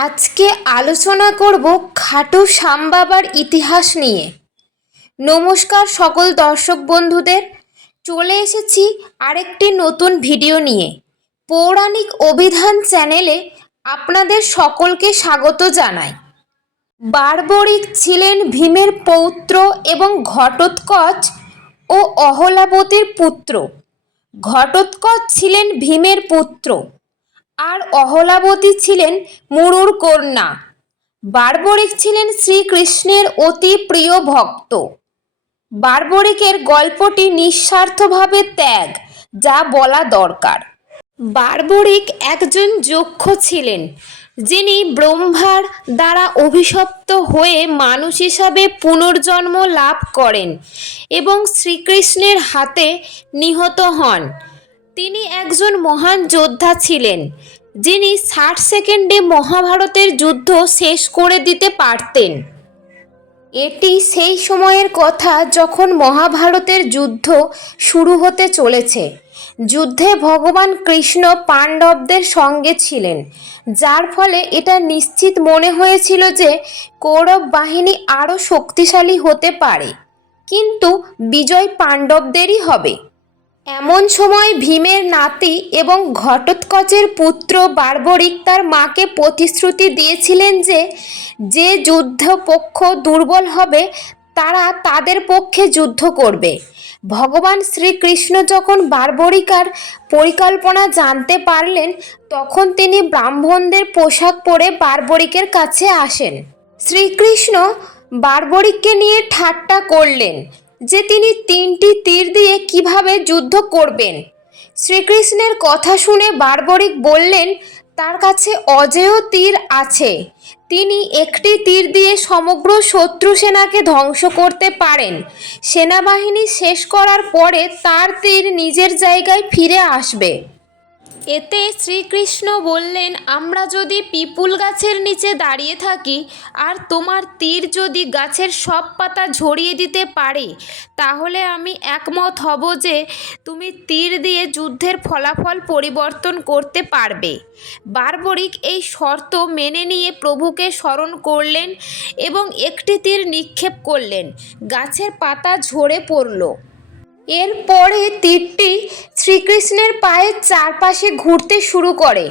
আজকে আলোচনা করব খাটু শ্যামবাবার ইতিহাস নিয়ে। নমস্কার সকল দর্শক বন্ধুদের। চলে এসেছি আরেকটি নতুন ভিডিও নিয়ে। পৌরাণিক অভিধান চ্যানেলে আপনাদের সকলকে স্বাগত জানাই। বারবরিক ছিলেন ভীমের পৌত্র এবং ঘটোৎকচ ও অহলাবতীর পুত্র। ঘটোৎকচ ছিলেন ভীমের পুত্র। আর অহলাবতী ছিলেন মুরুর কন্যা। বারবরিক ছিলেন শ্রীকৃষ্ণের অতি প্রিয় ভক্ত। বার্বরিকের গল্পটি নিঃস্বার্থভাবে ত্যাগ, যা বলা দরকার। বার্বরিক একজন যক্ষ ছিলেন, যিনি ব্রহ্মার দ্বারা অভিশপ্ত হয়ে মানুষ হিসাবে পুনর্জন্ম লাভ করেন এবং শ্রীকৃষ্ণের হাতে নিহত হন। তিনি একজন মহান যোদ্ধা ছিলেন, যিনি ষাট সেকেন্ডে মহাভারতের যুদ্ধ শেষ করে দিতে পারতেন। এটি সেই সময়ের কথা যখন মহাভারতের যুদ্ধ শুরু হতে চলেছে। যুদ্ধে ভগবান কৃষ্ণ পাণ্ডবদের সঙ্গে ছিলেন, যার ফলে এটা নিশ্চিত মনে হয়েছিল যে কৌরব বাহিনী আরও শক্তিশালী হতে পারে। কিন্তু বিজয় পাণ্ডবদেরই হবে। এমন সময় ভীমের নাতি এবং ঘটোৎকচের পুত্র বার্বরিক তার মাকে প্রতিশ্রুতি দিয়েছিলেন যে যে যুদ্ধ পক্ষ দুর্বল হবে, তারা তাদের পক্ষে যুদ্ধ করবে। ভগবান শ্রীকৃষ্ণ যখন বার্বরিকার পরিকল্পনা জানতে পারলেন, তখন তিনি ব্রাহ্মণদের পোশাক পরে বার্বরিকের কাছে আসেন। শ্রীকৃষ্ণ বার্বরিককে নিয়ে ঠাট্টা করলেন। যে তিনি তিনটি তীর দিয়ে কীভাবে যুদ্ধ করবেন। শ্রীকৃষ্ণের কথা শুনে বার্বরিক বললেন, তার কাছে অজেয় তীর আছে। তিনি একটি তীর দিয়ে সমগ্র শত্রু সেনাকে ধ্বংস করতে পারেন। সেনাবাহিনী শেষ করার পরে তার তীর নিজের জায়গায় ফিরে আসবে। এতে শ্রীকৃষ্ণ বললেন, আমরা যদি পিপুল গাছের নিচে দাঁড়িয়ে থাকি, আর তোমার তীর যদি গাছের সব পাতা ঝরিয়ে দিতে পারে, তাহলে আমি একমত হব যে তুমি তীর দিয়ে যুদ্ধের ফলাফল পরিবর্তন করতে পারবে। বারবরিক এই শর্ত মেনে নিয়ে প্রভুকে স্মরণ করলেন এবং একটি তীর নিক্ষেপ করলেন। গাছের পাতা ঝরে পড়ল। এরপরে তীরটি শ্রীকৃষ্ণের পায়ের চারপাশে ঘুরতে শুরু করে,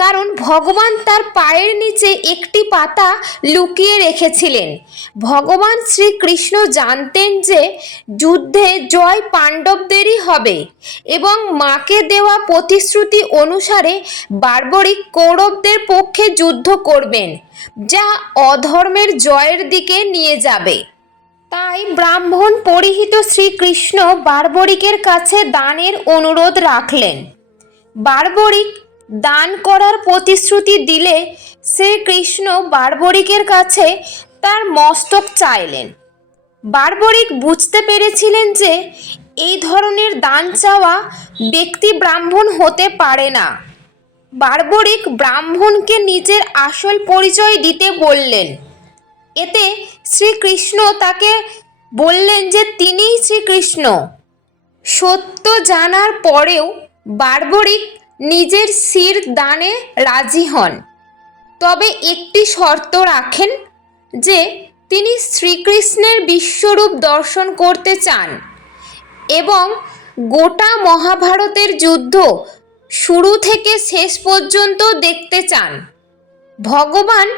কারণ ভগবান তার পায়ের নিচে একটি পাতা লুকিয়ে রেখেছিলেন। ভগবান শ্রীকৃষ্ণ জানতেন যে যুদ্ধে জয় পাণ্ডবদেরই হবে এবং মাকে দেওয়া প্রতিশ্রুতি অনুসারে বার্বরিক কৌরবদের পক্ষে যুদ্ধ করবেন, যা অধর্মের জয়ের দিকে নিয়ে যাবে। তাই ব্রাহ্মণ পরিহিত শ্রীকৃষ্ণ বারবরিকের কাছে দানের অনুরোধ রাখলেন। বারবরিক দান করার প্রতিশ্রুতি দিলে শ্রীকৃষ্ণ বারবরিকের কাছে তার মস্তক চাইলেন। বারবরিক বুঝতে পেরেছিলেন যে এই ধরনের দান চাওয়া ব্যক্তি ব্রাহ্মণ হতে পারে না। বারবরিক ব্রাহ্মণকে নিজের আসল পরিচয় দিতে বললেন। এতে শ্রীকৃষ্ণ তাকে বললেন যে তিনিই শ্রীকৃষ্ণ। সত্য জানার পরেও বার্বরিক নিজের শির দানে রাজি হন। তবে একটি শর্ত রাখেন যে তিনি শ্রীকৃষ্ণের বিশ্বরূপ দর্শন করতে চান এবং গোটা মহাভারতের যুদ্ধ শুরু থেকে শেষ পর্যন্ত দেখতে চান। ভগবান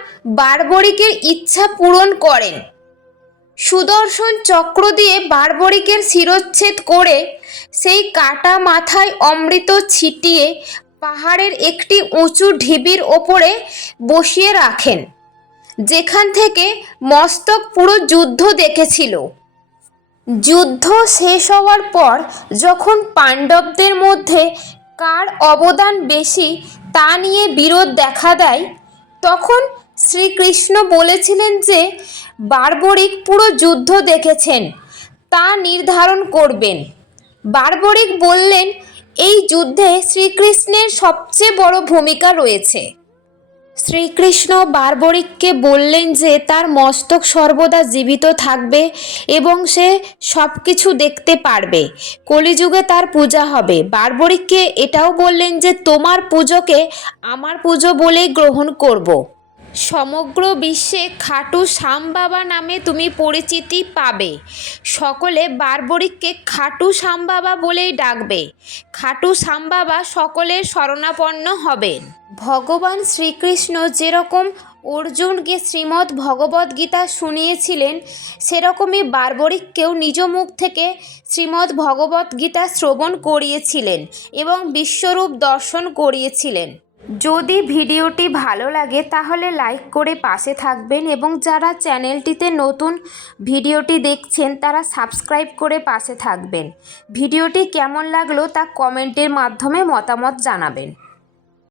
বারবরিকের ইচ্ছা পূরণ করেন। সুদর্শন চক্র দিয়ে বারবরিকের শিরচ্ছেদ করে সেই কাটা মাথায় অমৃত ছিটিয়ে পাহাড়ের একটি উঁচু ঢিবির ওপরে বসিয়ে রাখেন, যেখান থেকে মস্তক পুরো যুদ্ধ দেখেছিল। যুদ্ধ শেষ হওয়ার পর যখন পাণ্ডবদের মধ্যে কার অবদান বেশি তা নিয়ে বিরোধ দেখা দেয় তখন শ্রীকৃষ্ণ বলেছিলেন যে, বার্বরিক পুরো যুদ্ধ দেখেছেন, তা নির্ধারণ করবেন। বার্বরিক বললেন, এই যুদ্ধে শ্রীকৃষ্ণের সবচেয়ে বড় ভূমিকা রয়েছে। শ্রীকৃষ্ণ বারবরিককে বললেন যে তার মস্তক সর্বদা জীবিত থাকবে এবং সে সব কিছু দেখতে পারবে। কলিযুগে তার পূজা হবে। বারবরিককে এটাও বললেন যে, তোমার পুজোকে আমার পুজো বলেই গ্রহণ করব। সমগ্র বিশ্বে খাটু শ্যাম বাবা নামে তুমি পরিচিতি পাবে। সকলে বারবরিককে খাটু শ্যাম বাবা বলেই ডাকবে। খাটু শ্যাম বাবা সকলের শরণাপন্ন হবেন। ভগবান শ্রীকৃষ্ণ যেরকম অর্জুনকে শ্রীমদ্ ভগবদ্ গীতা শুনিয়েছিলেন, সেরকমই বারবরিককেও নিজ মুখ থেকে শ্রীমদ্ ভগবদ্ গীতা শ্রবণ করিয়েছিলেন এবং বিশ্বরূপ দর্শন করিয়েছিলেন। যদি ভিডিওটি ভালো লাগে, তাহলে লাইক করে পাশে থাকবেন এবং যারা চ্যানেলটিতে নতুন ভিডিওটি দেখছেন, তারা সাবস্ক্রাইব করে পাশে থাকবেন। ভিডিওটি কেমন লাগল তা কমেন্টের মাধ্যমে মতামত জানাবেন।